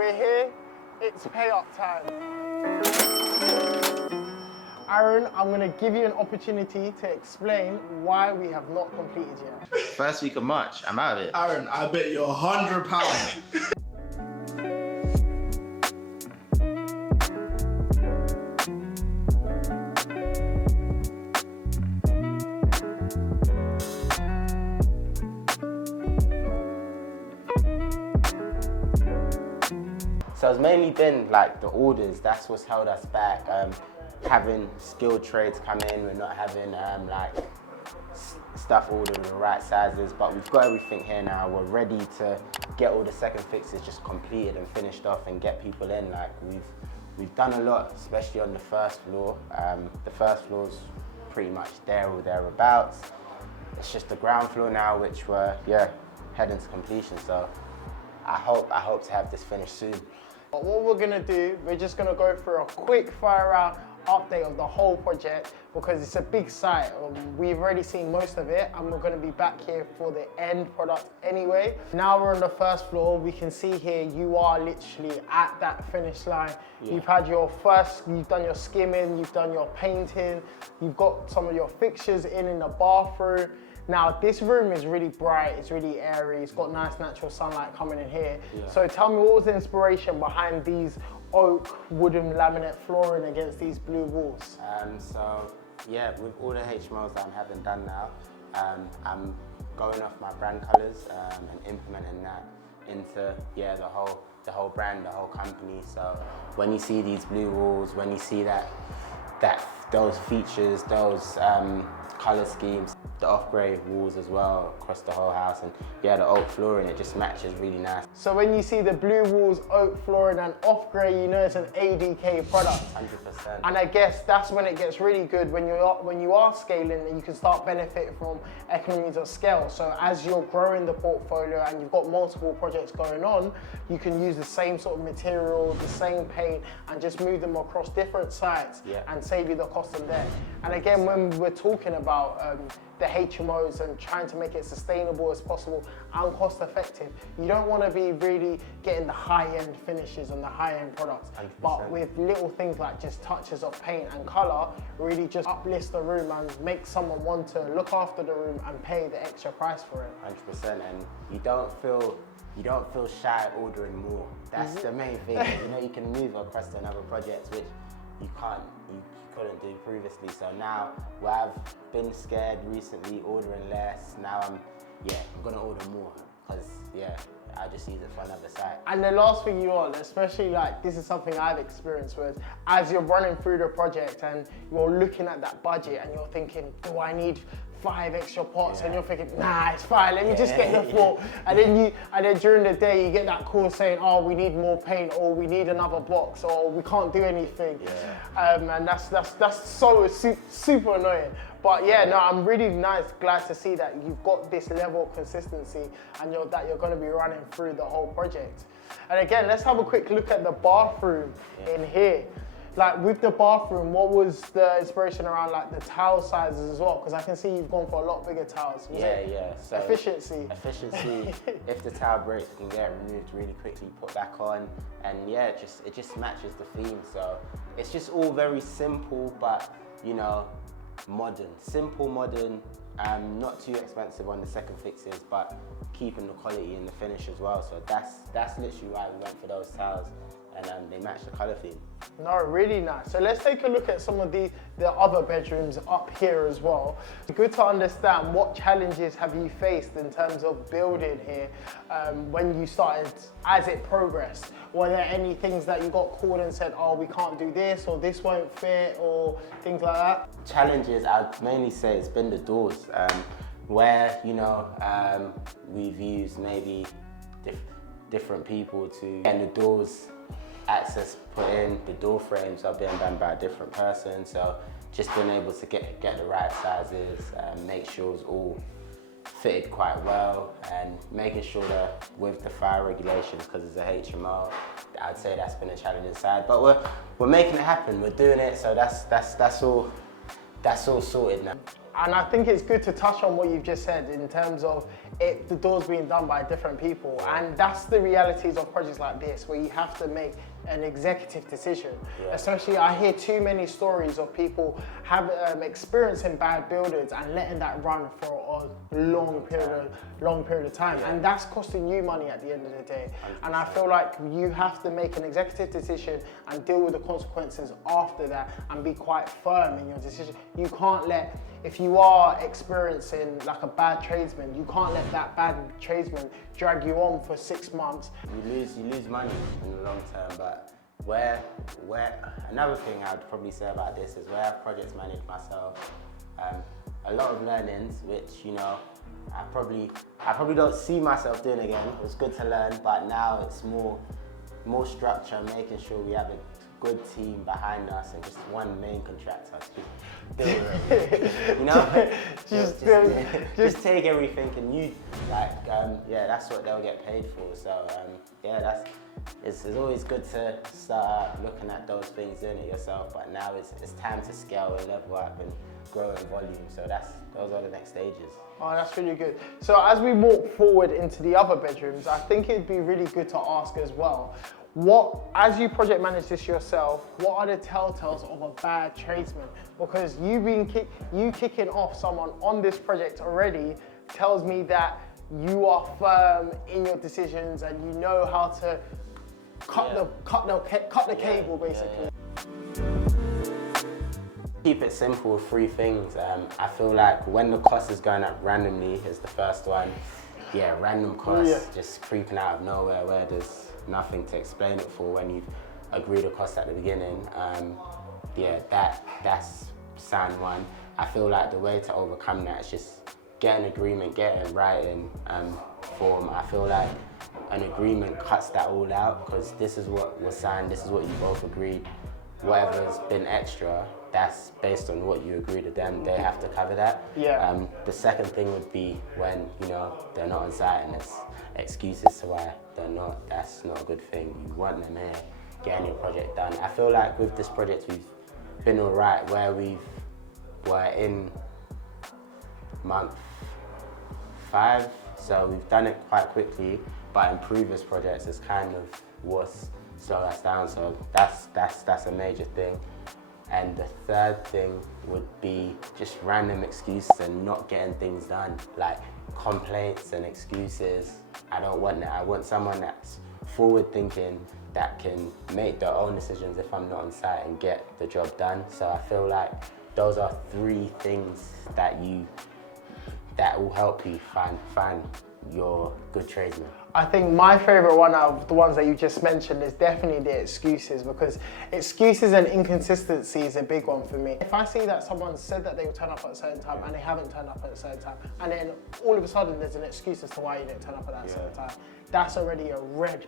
we're here, it's pay up time. Aaron, I'm going to give you an opportunity to explain why we have not completed yet. First week of March, I'm out of it. Aaron, I bet you £100. So it's mainly been like the orders, that's what's held us back. Having skilled trades come in, we're not having stuff ordered in the right sizes, but we've got everything here now. We're ready to get all the second fixes just completed and finished off and get people in. Like we've done a lot, especially on the first floor. The first floor's pretty much there or thereabouts. It's just the ground floor now, which we're heading to completion. So I hope to have this finished soon. But what we're gonna do, we're just gonna go through a quick fire round update of the whole project because it's a big site. We've already seen most of it and we're gonna be back here for the end product anyway. Now we're on the first floor. We can see here you are literally at that finish line. Yeah. You've done your skimming, you've done your painting, you've got some of your fixtures in the bathroom. Now, this room is really bright, it's really airy, it's got nice natural sunlight coming in here. Yeah. So tell me, what was the inspiration behind these oak wooden laminate flooring against these blue walls? With all the HMOs that I'm having done now, I'm going off my brand colours and implementing that into the whole brand, the whole company. So when you see these blue walls, when you see those features, those colour schemes, the off-grey walls as well across the whole house, and the oak flooring, it just matches really nice. So when you see the blue walls, oak flooring and off-grey, you know it's an ADK product. 100%. And I guess that's when it gets really good, when you are scaling and you can start benefiting from economies of scale. So as you're growing the portfolio and you've got multiple projects going on, you can use the same sort of material, the same paint, and just move them across different sites and save you the cost in there. And again, when we're talking about the HMOs and trying to make it sustainable as possible and cost effective, you don't want to be really getting the high-end finishes and the high-end products, 100%. But with little things like just touches of paint and colour, really just uplifts the room and make someone want to look after the room and pay the extra price for it. 100%, and you don't feel shy ordering more. That's the main thing. You can move across to another project, which you couldn't do previously. So now, where I've been scared recently ordering less, now I'm gonna order more because I just use it for another site. And the last thing you want, especially this is something I've experienced with, as you're running through the project and you're looking at that budget and you're thinking, do I need 5 extra pots? And you're thinking, nah, it's fine, let me just get the 4. And then during the day you get that call saying, oh, we need more paint, or we need another box, or we can't do anything. And that's so super annoying. But I'm really glad to see that you've got this level of consistency and that you're going to be running through the whole project. And again, let's have a quick look at the bathroom in here. With the bathroom, what was the inspiration around the towel sizes as well? Because I can see you've gone for a lot bigger towels. So efficiency. If the towel breaks, it can get removed really quickly, put back on, and it just matches the theme. So it's just all very simple, but modern. Simple, modern, not too expensive on the second fixes, but keeping the quality and the finish as well. So that's literally why we went for those towels, and they match the colour theme. No, really nice. So let's take a look at some of the other bedrooms up here as well. It's good to understand what challenges have you faced in terms of building here when you started, as it progressed. Were there any things that you got called and said, oh, we can't do this, or this won't fit, or things like that? Challenges, I'd mainly say it's been the doors, where, we've used maybe different people to get the doors access put in. The door frames are being done by a different person, so just being able to get the right sizes, make sure it's all fitted quite well, and making sure that with the fire regulations, because it's a HMO, I'd say that's been a challenging side. But we're making it happen. We're doing it, so that's all sorted now. And I think it's good to touch on what you've just said in terms of the door's being done by different people. And that's the realities of projects like this, where you have to make an executive decision. Especially, I hear too many stories of people experiencing bad buildings and letting that run for a long period of time. And that's costing you money at the end of the day. 100%. And I feel like you have to make an executive decision and deal with the consequences after that and be quite firm in your decision. You can't let, if you are experiencing like a bad tradesman, you can't let that bad tradesman drag you on for 6 months. You lose money in the long term, but where another thing I'd probably say about this is where I've projects managed myself, a lot of learnings which, you know, I probably don't see myself doing again. It was good to learn, but now it's more structure, making sure we have a good team behind us and just one main contractor to deal with it. You know, just take everything and you yeah, that's what they'll get paid for. So yeah, it's always good to start looking at those things, doing it yourself. But now it's time to scale and level up and grow in volume. So those are the next stages. Oh, that's really good. So as we walk forward into the other bedrooms, I think it'd be really good to ask as well, as you project manage this yourself, what are the telltales of a bad tradesman? Because you kicking off someone on this project already tells me that you are firm in your decisions and you know how to cut the cable basically. Keep it simple with 3 things. I feel like when the cost is going up randomly is the first one. Yeah, random costs just creeping out of nowhere where there's nothing to explain it for when you've agreed a cost at the beginning. Yeah, that's sign 1. I feel like the way to overcome that is just get an agreement, get it in writing form. I feel like an agreement cuts that all out because this is what was signed, this is what you both agreed. Whatever's been extra, that's based on what you agreed with them. They have to cover that. Yeah. The second thing would be when, you know, they're not on site and there's excuses to why they're not. That's not a good thing. You want them here, getting your project done. I feel like with this project we've been all right where we're in month 5, so we've done it quite quickly, but in previous projects it's kind of what's slowed us down, so that's a major thing. And the third thing would be just random excuses and not getting things done, like complaints and excuses. I don't want that. I want someone that's forward thinking, that can make their own decisions if I'm not on site and get the job done. So I feel like those are 3 things that will help you find your good tradesman. I think my favourite one out of the ones that you just mentioned is definitely the excuses, because excuses and inconsistency is a big one for me. If I see that someone said that they will turn up at a certain time and they haven't turned up at a certain time, and then all of a sudden there's an excuse as to why you didn't turn up at that certain time, that's already a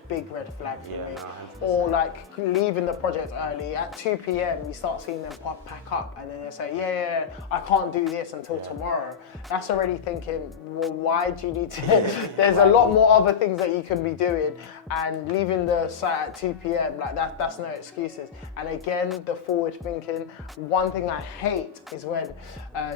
big red flag for me. No, or like leaving the project early, at 2 p.m. you start seeing them pack up and then they say, yeah, I can't do this until tomorrow. That's already thinking, well, why do you need to? There's a lot more other things that you can be doing, and leaving the site at 2 p.m. like that's no excuses. And again, the forward thinking. One thing I hate is when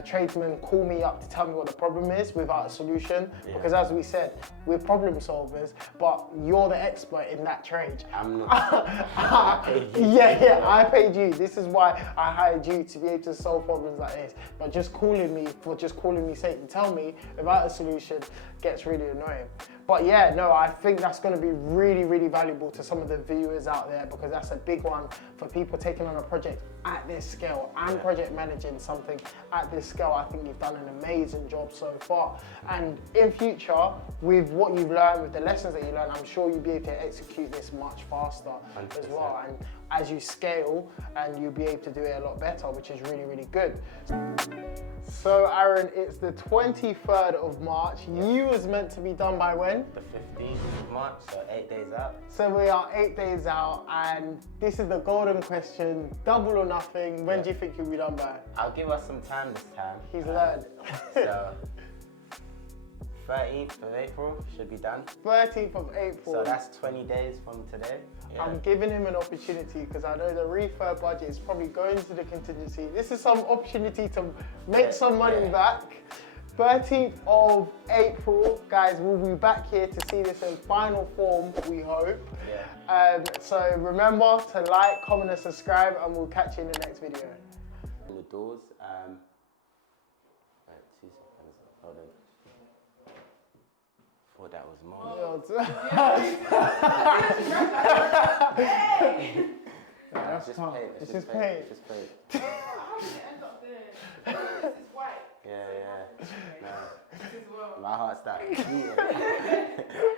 tradesmen call me up to tell me what the problem is without a solution, because as we said, we're problem solvers, but you're the expert in that trade. I'm not. I paid you. This is why I hired you, to be able to solve problems like this. But just calling me sake to tell me without a solution gets really annoying. But yeah, no, I think that's going to be really, really valuable to some of the viewers out there, because that's a big one for people taking on a project at this scale and project managing something at this scale. I think you've done an amazing job so far. And in future, with what you've learned, with the lessons that you learned, I'm sure you'll be able to execute this much faster 100%. as well. And as you scale, and you'll be able to do it a lot better, which is really, really good. So Aaron, it's the 23rd of March. You was meant to be done by when? The 15th of March, so 8 days out. So we are 8 days out, and this is the golden question, double or nothing. When do you think you'll be done by? I'll give us some time this time. He's learned. So 13th of April should be done. 13th of April. So that's 20 days from today. Yeah. I'm giving him an opportunity because I know the refurb budget is probably going to the contingency. This is some opportunity to make some money back. 13th of April, guys, we'll be back here to see this in final form, we hope. Yeah. So remember to like, comment and subscribe, and we'll catch you in the next video. The doors, wait, 2 seconds, hold on. Thought that was more. That's just tough. paint. It's just paint. It's just paint. How did it end up there? This is white. Yeah. No. This is well. My heart's that. Yeah.